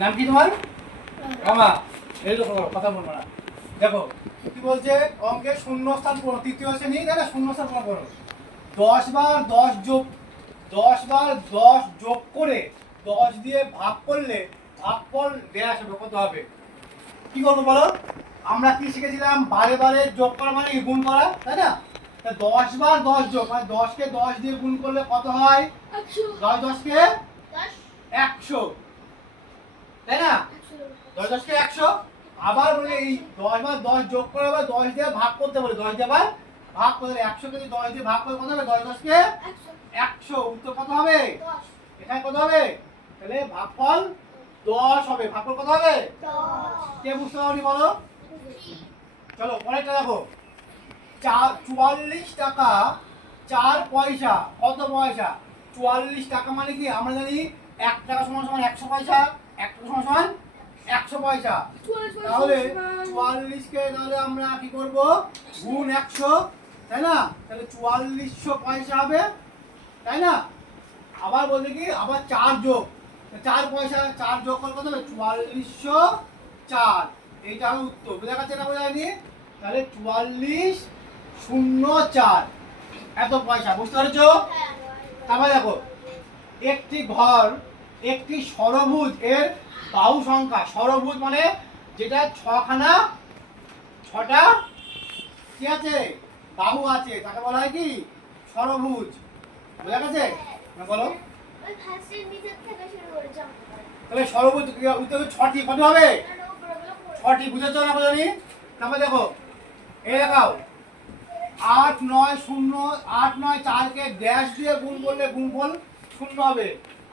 নাম কি তোমার? মামা এই দেখো কথা বলবো না। দেখো কি বলছে অঙ্কে শূন্যস্থান পূরণ, তৃতীয় শ্রেণী তাই না? শূন্যস্থান পূরণ করো। 10 বার 10 যোগ 10 বার 10 যোগ করে 10 দিয়ে ভাগ করলে ভাগফল ড্যাশ হবে, কত হবে? কি করবো বলো? আমরা কি শিখেছিলাম? বারে বারে যোগ করা মানে গুণ করা, তাই না? 10 বার 10 যোগ মানে 10 কে 10 দিয়ে গুণ করলে কত হয়? 10 10 কে 100, তাই না? 10 10 কে 100। আবার বলে এই 10 বার 10 যোগ করে আবার 10 দিয়ে ভাগ করতে বলে, 10 দিয়ে আবার ভাগ করলে 100 কে 10 দিয়ে ভাগ করে কত হবে? 10 10 কে 100। উত্তর কত হবে? এখানে কত হবে? তাহলে ভাগফল 10 হবে। ভাগফল কত হবে? 10। কে বুঝতে পারোনি বলো? চলো পরেরটা দেখো। 44 টাকা 4 পয়সা কত পয়সা? 44 টাকা মানে কি আমরা জানি 1 টাকা সমান সমান 100 পয়সা, 1 টাকা সমান সমান 100 পয়সা। তাহলে 44 কে তাহলে আমরা কি করব? গুণ 100, তাই না? তাহলে 4400 পয়সা হবে, তাই না? আবার বলতে কি আবার 4 যোগ 4 পয়সা, 4 যোগ করলে কত হবে? 4404। এইটা হলো উত্তর। বোঝা গেছে না বোঝা যায়নি? তাহলে 4404 এত পয়সা। বুঝতে পেরেছো? তারপরে দেখো একটি ঘর একটি ষড়ভুজ এর বাহু সংখ্যা, ষড়ভুজ মানে যেটা ছখানা ছটা কি আছে? বাহু আছে, তাকে বলা হয় কি? ষড়ভুজ। বোঝা গেছে না? বলো। তাহলে ষড়ভুজ উত্তর 6টি, কত হবে? 6টি। বুঝেছো না বোঝানি? তারপরে দেখো এই দেখাও 8 9 0 8 9 4 কে ড্যাশ দিয়ে গুণ করলে গুণফল 0 হবে।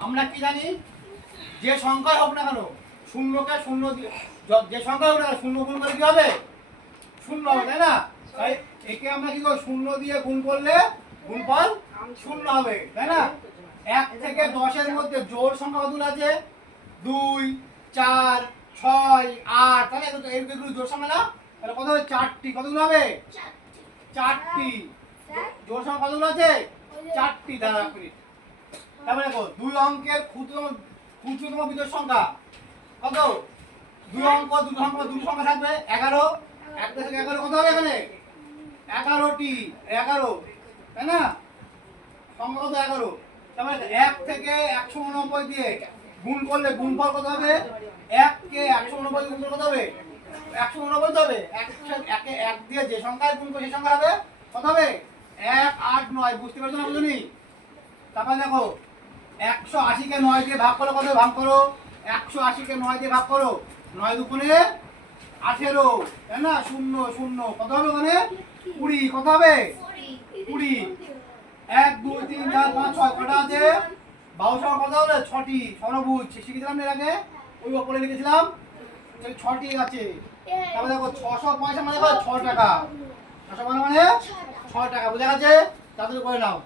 আমরা কি জানি? যে সংখ্যাই হোক না কেন শূন্যকে 0 দিয়ে, যে সংখ্যাই হোক না কেন 0 গুণ করলে কি হবে? 0 হবে, তাই না? তাই একে আমরা কি করব? 0 দিয়ে গুণ করলে গুণফল 0 হবে, তাই না? 1 থেকে 10 এর মধ্যে জোড় সংখ্যা কতগুলো আছে? 2 4 6 8, তাই না? এগুলো জোড় সংখ্যা না? তাহলে কত হবে? 4টি। কতগুলো হবে? 4টি। জোড় সংখ্যা কতগুলো আছে? 4টি। দাঁড়া এক মিনিট। তারপরে দেখো 2 অঙ্কের ক্ষুদ্রতম বিজোড় সংখ্যা কত? 2 অঙ্ক দুটো সংখ্যা থাকবে 11। 1 থেকে 11 কত হবে এখানে? 11টি। 11, তাই না? সংখ্যা কত? 11। তারপরে 1 থেকে 189 দিয়ে গুণ করলে গুণফল কত হবে? 1 কে 189 গুণ করলে কত হবে? 189 হবে। 1 দিয়ে যে সংখ্যায় গুণ করবে সেই সংখ্যা হবে কত হবে? 1 8 9। বুঝতে পারছো না বুঝনি? তারপরে দেখো 180 কে 9 দিয়ে ভাগ করো, কত ভাগ করো? 180 কে 9 দিয়ে ভাগ করো। 9 দুগুণে 18, তাই না? 0 0 কত হবে ওখানে? 20। কত হবে? 20। 1 2 3 4 5 6 কটা আছে? বাহু সংখ্যা কত হলো? 6টি। ষড়ভুজ শিখেছিলাম এর আগে, ওই উপরে লিখেছিলাম। 6টি আছে। তারপরে দেখো 600 পয়সা মানে 6 টাকা। 600 মানে 6 টাকা। বুঝা গেছে? তাড়াতাড়ি করে নাও।